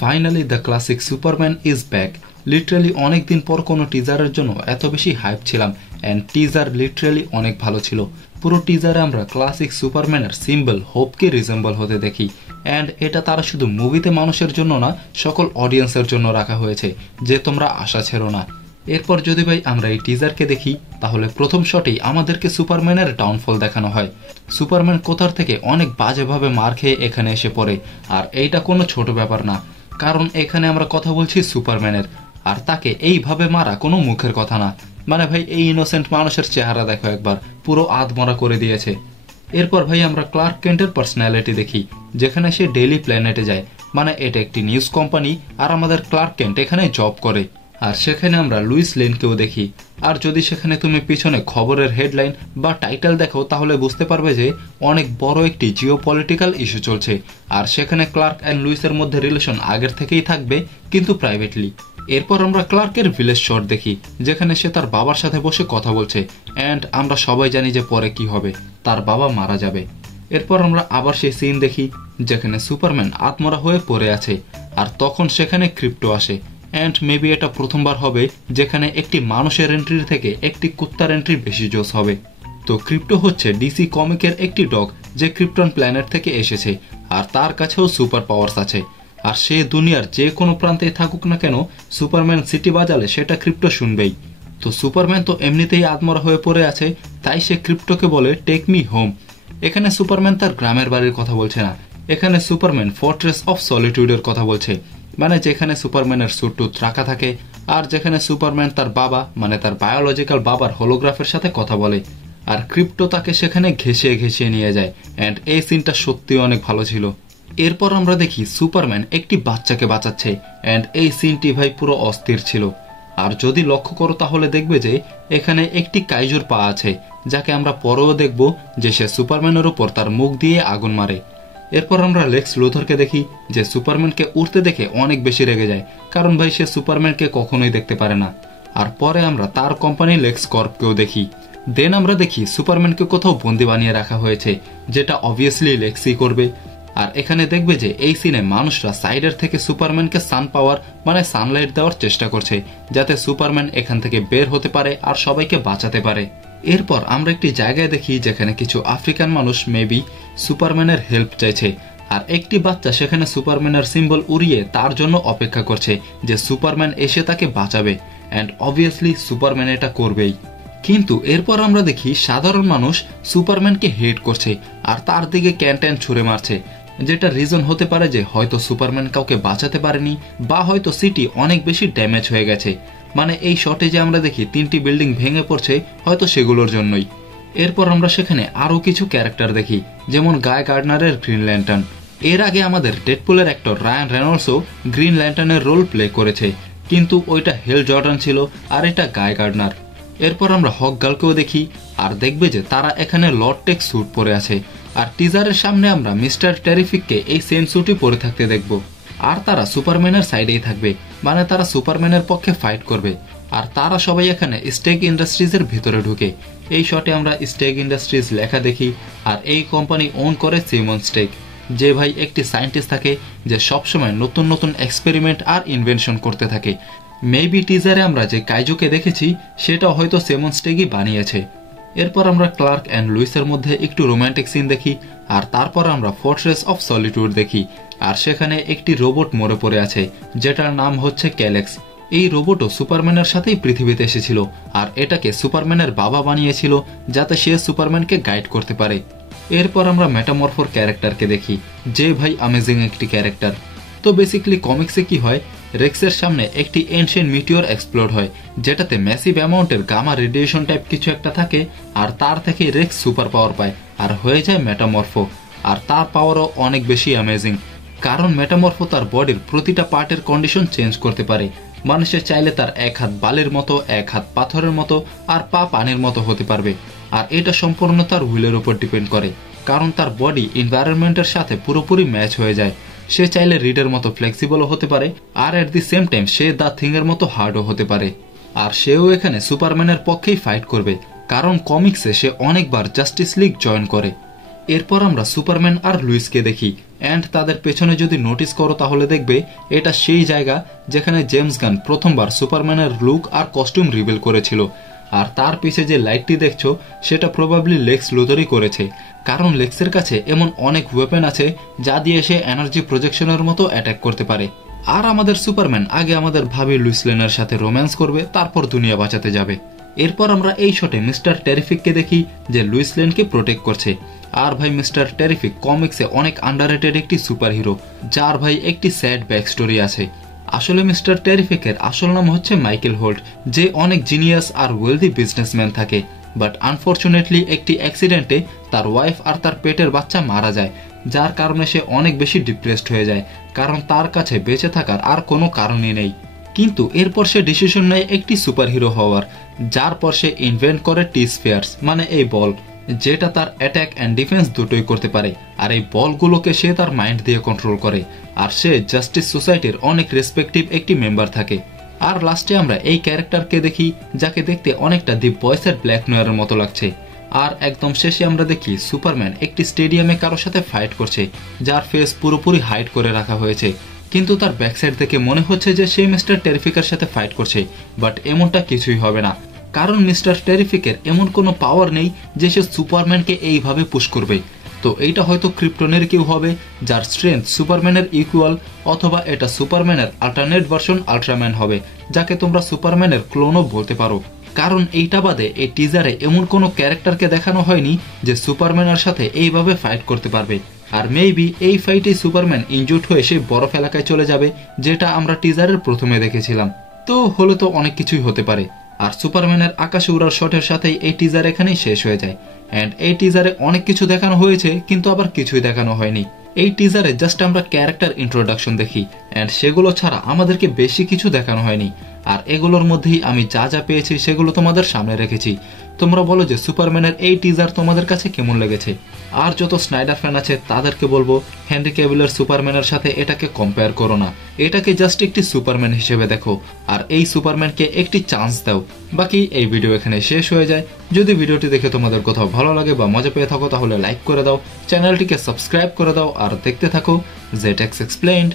Finally the classic Superman is back. Literally অনেকদিন পর কোনো টিজারের জন্য এত বেশি হাইপ ছিলাম অ্যান্ড টিজার লিটারালি অনেক ভালো ছিল। পুরো টিজারে আমরা ক্লাসিক সুপারম্যানের সিম্বল হোপকে রিজেম্বল হতে দেখি অ্যান্ড এটা তারা শুধু মুভিতে মানুষের জন্য না, সকল অডিয়েন্সের জন্য রাখা হয়েছে যে তোমরা আশা ছেড়ো না। এরপর যদি ভাই আমরা এই টিজারকে দেখি তাহলে প্রথম শটেই আমাদেরকে সুপারম্যানের ডাউনফল দেখানো হয়। সুপারম্যান কোথার থেকে অনেক বাজেভাবে মার খেয়ে এখানে এসে পড়ে, আর এইটা কোনো ছোট ব্যাপার না, কারণ এখানে আমরা কথা বলছি সুপারম্যানের, আর তাকে এইভাবে মারা কোনো মুখের কথা না। মানে ভাই এই ইনোসেন্ট মানুষের চেহারা দেখো একবার, পুরো আধমরা করে দিয়েছে। এরপর ভাই আমরা ক্লার্ক কেন্টের পার্সোনালিটি দেখি, যেখানে সে ডেইলি প্ল্যানেটে যায়, মানে এটা একটি নিউজ কোম্পানি আর আমাদের ক্লার্ক কেন্ট এখানে জব করে। আর সেখানে আমরা লুইস লেনকেও দেখি, আর যদি সেখানে তুমি পিছনে খবরের হেডলাইন বা টাইটেল দেখো তাহলে বুঝতে পারবে যে অনেক বড় একটি জিওপলিটিক্যাল ইস্যু চলছে, আর সেখানে ক্লার্ক অ্যান্ড লুইসের মধ্যে রিলেশন আগের থেকেই থাকবে কিন্তু প্রাইভেটলি। এরপর আমরা ক্লার্কের ভিলেজ শট দেখি, যেখানে সে তার বাবার সাথে বসে কথা বলছে অ্যান্ড আমরা সবাই জানি যে পরে কি হবে, তার বাবা মারা যাবে। এরপর আমরা আবার সেই সিন দেখি যেখানে সুপারম্যান আত্মরা হয়ে পড়ে আছে, আর তখন সেখানে ক্রিপ্টো আসে অ্যান্ড মেবি এটা প্রথমবার হবে যেখানে একটি মানুষের এন্ট্রির থেকে একটি কুত্তার এন্ট্রি বেশি জোস হবে। তো ক্রিপ্টো হচ্ছে ডিসি কমিকের একটি ডগ যে ক্রিপ্টন প্ল্যানেট থেকে এসেছে, আর তার কাছেও সুপার পাওয়ার্স আছে, আর সে দুনিয়ার যে কোনো প্রান্তে থাকুক না কেন সুপারম্যান সিটি বাজালে সেটা ক্রিপ্টো শুনবেই। তো সুপারম্যান তো এমনিতেই আত্মরা হয়ে পড়ে আছে, তাই সে ক্রিপ্টোকে বলে টেক মি হোম। এখানে সুপারম্যান তার গ্রামের বাড়ির কথা বলছে না, এখানে সুপারম্যান ফোর্ট্রেস অফ সলিটিউডের কথা বলছে, মানে যেখানে সুপারম্যানের স্যুট রাখা থাকে, আর যেখানে সুপারম্যান তার বাবা মানে তার বায়োলজিক্যাল বাবার হোলোগ্রাফের সাথে কথা বলে, আর ক্রিপ্টো তাকে সেখানে ঘেঁষিয়ে নিয়ে যায় অ্যান্ড এই সিনটা সত্যি অনেক ভালো ছিল। এরপর আমরা দেখি সুপারম্যান একটি বাচ্চাকে বাঁচাচ্ছে অ্যান্ড এই সিনটি ভাই পুরো অস্থির ছিল। আর যদি লক্ষ্য করো তাহলে দেখবে যে এখানে একটি কাইজুর পা আছে, যাকে আমরা পরেও দেখব যে সে সুপারম্যানের উপর তার মুখ দিয়ে আগুন মারে। এরপর আমরা লেক্স লুথরকে দেখি যে সুপারম্যানকে উড়তে দেখে অনেক বেশি রেগে যায়, কারণ ভাই সে সুপারম্যানকে কখনোই দেখতে পারে না। আর পরে আমরা তার কোম্পানি লেক্স কর্পকেও দেখি। দেন আমরা দেখি সুপারম্যানকে কোথাও বন্দি বানিয়ে রাখা হয়েছে, যেটা অবভিয়াসলি লেক্সই করবে। আর এখানে দেখবে যে এই সিনে মানুষরা সাইডের থেকে সুপারম্যানকে সান পাওয়ার মানে সানলাইট দেওয়ার চেষ্টা করছে, যাতে সুপারম্যান এখান থেকে বের হতে পারে আর সবাইকে বাঁচাতে পারে। এরপর আমরা একটি জায়গায় দেখি যেখানে কিছু আফ্রিকান মানুষ মেবি সুপারম্যানের হেল্প চাইছে, আর একটি বাচ্চা সেখানে সুপারম্যানের সিম্বল উড়িয়ে তার জন্য অপেক্ষা করছে যে সুপারম্যান এসে তাকে বাঁচাবে, অ্যান্ড অবভিয়াসলি সুপারম্যান এটা করবেই। কিন্তু এরপর আমরা দেখি সাধারণ মানুষ সুপারম্যানকে হেট করছে আর তার দিকে ক্যান ছুঁড়ে মারছে, যেটা রিজন হতে পারে যে হয়তো সুপারম্যান কাউকে বাঁচাতে পারেনি বা হয়তো সিটি অনেক বেশি ড্যামেজ হয়ে গেছে। মানে এই শটে যে আমরা দেখি 3টি বিল্ডিং ভেঙে পড়ছে হয়তো সেগুলোর জন্যই। এরপর আমরা সেখানে আরো কিছু ক্যারেক্টার দেখি, যেমন গায় গার্ডনারের গ্রিন ল্যান্টার্ন। এর আগে আমাদের ডেডপুলের অ্যাক্টর রায়ান রেনল্ডসও গ্রিন ল্যান্টার্নের রোল প্লে করেছে, কিন্তু ওইটা হেল জর্ডান ছিল আর এটা গায় গার্ডনার। এরপর আমরা হক গার্লকেও দেখি, আর দেখবে যে তারা এখানে লর্ডটেক স্যুট পরে আছে, আর টিজারের সামনে আমরা মিস্টার টেরিফিককে এই সেম স্যুটই পরে থাকতে দেখব। আর তারা সুপারম্যানের সাইডেই থাকবে, মানে তারা সুপারম্যানের পক্ষে ফাইট করবে। আর তারা সবাই এখানে স্টেক ইন্ডাস্ট্রিজের ভিতরে ঢুকে। এই শটে আমরা স্টেক ইন্ডাস্ট্রিজ লেখা দেখি, আর এই কোম্পানি ওন করে সিমন স্টেক, যে ভাই একটি সায়েন্টিস্ট থাকে যে সবসময় নতুন নতুন এক্সপেরিমেন্ট আর ইনভেনশন করতে থাকে। মেবি টিজারে আমরা যে কাইজুকে দেখেছি সেটা হয়তো সিমন স্টেকই বানিয়েছে। এরপর আমরা ক্লার্ক অ্যান্ড লুইসের মধ্যে একটু রোম্যান্টিক সিন দেখি, আর তারপর আমরা ফোর্ট্রেস অফ সলিটিউড দেখি, আর সেখানে একটি রোবট মরে পড়ে আছে যেটার নাম হচ্ছে ক্যালেক্স। এই রোবটও সুপারম্যানের সাথেই পৃথিবীতে এসেছিল, আর এটাকে সুপারম্যানের বাবা বানিয়েছিল যাতে সে সুপারম্যানকে গাইড করতে পারে। এরপর আমরা মেটামরফোর ক্যারেক্টারকে দেখি, যে ভাই অ্যামেজিং একটি ক্যারেক্টার। তো বেসিক্যালি কমিক্সে কি হয়, রেক্সের সামনে একটি এনশিয়েন্ট মিটিওর এক্সপ্লোড হয়, যেটাতে ম্যাসিভ অ্যামাউন্টের গামা রেডিয়েশন টাইপ কিছু একটা থাকে, আর তার থেকে রেক্স সুপার পাওয়ার পায় আর হয়ে যায় মেটামরফো। আর তার পাওয়ারও অনেক বেশি অ্যামেজিং, কারণ মেটামরফো তার বডির প্রতিটা পার্টের কন্ডিশন চেঞ্জ করতে পারে। মানুষের চাইলে তার এক হাত বালির মতো, এক হাত পাথরের মতো, আর পা পানির মতো হতে পারবে। আর এটা সম্পূর্ণ তার হুইলের উপর ডিপেন্ড করে, কারণ তার বডি এনভায়রনমেন্টের সাথে পুরোপুরি ম্যাচ হয়ে যায়। সে চাইলে রিডের মতো ফ্লেক্সিবলও হতে পারে, আর এট দি সেম টাইম সে দ্য থিং এর মতো হার্ডও হতে পারে। আর সেও এখানে সুপারম্যানের পক্ষেই ফাইট করবে, কারণ কমিক্সে সে অনেকবার জাস্টিস লিগ জয়েন করে। এরপর আমরা সুপারম্যান আর লুইসকে দেখি এন্ড তাদের পেছনে যদি নোটিস করো তাহলে দেখবে এটা সেই জায়গা যেখানে জেমস গান প্রথমবার সুপারম্যানের লুক আর কস্টিউম রিভিল করেছিল। আর তার পিছে যে লাইটটি দেখছো সেটা প্রবাবলি লেক্স লুথরই করেছে, কারণ লেক্সের কাছে এমন অনেক ওয়েপেন আছে যা দিয়ে সে এনার্জি প্রজেকশনের মতো অ্যাটাক করতে পারে। আর আমাদের সুপারম্যান আগে আমাদের ভাবি লুইস লেনের সাথে রোম্যান্স করবে, তারপর দুনিয়া বাঁচাতে যাবে। এরপর আমরা এই শটে মিস্টার টেরিফিককে দেখি যে লুইস লেনকে প্রোটেক্ট করছে। আর ভাই মিস্টার টেরিফিক কমিক্সে অনেক আন্ডাররেটেড একটি সুপার হিরো, যার ভাই একটি স্যাড ব্যাক স্টোরি আছে। আসলে মিস্টার টেরিফিকের আসল নাম হচ্ছে মাইকেল হোল্ট, যে অনেক জিনিয়াস আর ওয়েলদি বিজনেসম্যান থাকে। বাট আনফরচুনেটলি একটি অ্যাক্সিডেন্টে তার ওয়াইফ আর তার পেটের বাচ্চা মারা যায়, যার কারণে সে অনেক বেশি ডিপ্রেসড হয়ে যায়, কারণ তার কাছে বেঁচে থাকার আর কোনো কারণই নেই। কিন্তু এরপর সে ডিসিশন নেয় একটি সুপার হিরো হওয়ার, যার পর সে ইনভেন্ট করে টি-স্ফিয়ার্স মানে এই বল, যেটা তার অ্যাটাক অ্যান্ড ডিফেন্স দুটোই করতে পারে। আর এই বলগুলোকে সে তার মাইন্ড দিয়ে কন্ট্রোল করে। আর সে জাস্টিস সোসাইটির অনেক রেসপেক্টিভ একটি মেম্বার থাকে। আর লাস্টে আমরা এই ক্যারেক্টারকে দেখি যাকে দেখতে অনেকটা দি বয়েসের ব্ল্যাক নোয়ারের মতো লাগছে। আর একদম শেষে আমরা দেখি সুপারম্যান একটি স্টেডিয়ামে কারোর সাথে ফাইট করছে, যার ফেস পুরোপুরি হাইড করে রাখা হয়েছে, কিন্তু তার ব্যাকসাইড থেকে মনে হচ্ছে যে সে মিস্টার টেরিফিকের সাথে ফাইট করছে। বাট এমনটা কিছুই হবে না, কারণ মিস্টার টেরিফিকের এমন কোনো পাওয়ার নেই যে সে সুপারম্যানকে এইভাবে পুশ করবে। তো এইটা হয়তো ক্রিপ্টনের কেউ হবে যার স্ট্রেংথ সুপারম্যানের ইকুয়াল, অথবা এটা সুপারম্যানের আল্টারনেট ভার্সন আল্ট্রাম্যান হবে, যাকে তোমরা সুপারম্যানের ক্লোনও বলতে পারো। কারণ এইটা বাদে এই টিজারে এমন কোনো ক্যারেক্টারকে দেখানো হয়নি যে সুপারম্যানের সাথে এইভাবে ফাইট করতে পারবে। আর মেবি এই ফাইটে সুপারম্যান ইনজুর্ড হয়ে সেই বরফ এলাকায় চলে যাবে, যেটা আমরা টিজারের প্রথমে দেখেছিলাম। তো হলে তো অনেক কিছুই হতে পারে। আর সুপারম্যানের আকাশে উড়ার শটের সাথেই এই টিজার এখানেই শেষ হয়ে যায়। এন্ড এই টিজারে অনেক কিছু দেখানো হয়েছে, কিন্তু আবার কিছুই দেখানো হয়নি। এই টিজারে জাস্ট আমরা ক্যারেক্টার ইন্ট্রোডাকশন দেখি, এন্ড সেগুলো ছাড়া আমাদেরকে বেশি কিছু দেখানো হয়নি। আর এগুলোর মধ্যেই আমি যা যা পেয়েছি সেগুলো তোমাদের সামনে রেখেছি। তোমরা বলো যে সুপারম্যানের এই টিজার তোমাদের কাছে কেমন লেগেছে। আর যত স্নাইডার ফ্যান আছে তাদেরকে বলবো হেনরি ক্যাভিলের সুপারম্যানের সাথে এটাকে কম্পেয়ার করো না, এটাকে জাস্ট একটি সুপারম্যান হিসেবে দেখো, আর এই সুপারম্যানকে একটি চান্স দাও। বাকি এই ভিডিও এখানে শেষ হয়ে যায়। যদি ভিডিওটি দেখে তোমাদের কোথাও ভালো লাগে বা মজা পেয়ে থাকো তাহলে লাইক করে দাও, চ্যানেলটিকে সাবস্ক্রাইব করে দাও, আর দেখতে থাকো জেটেক্স এক্সপ্লেইনড।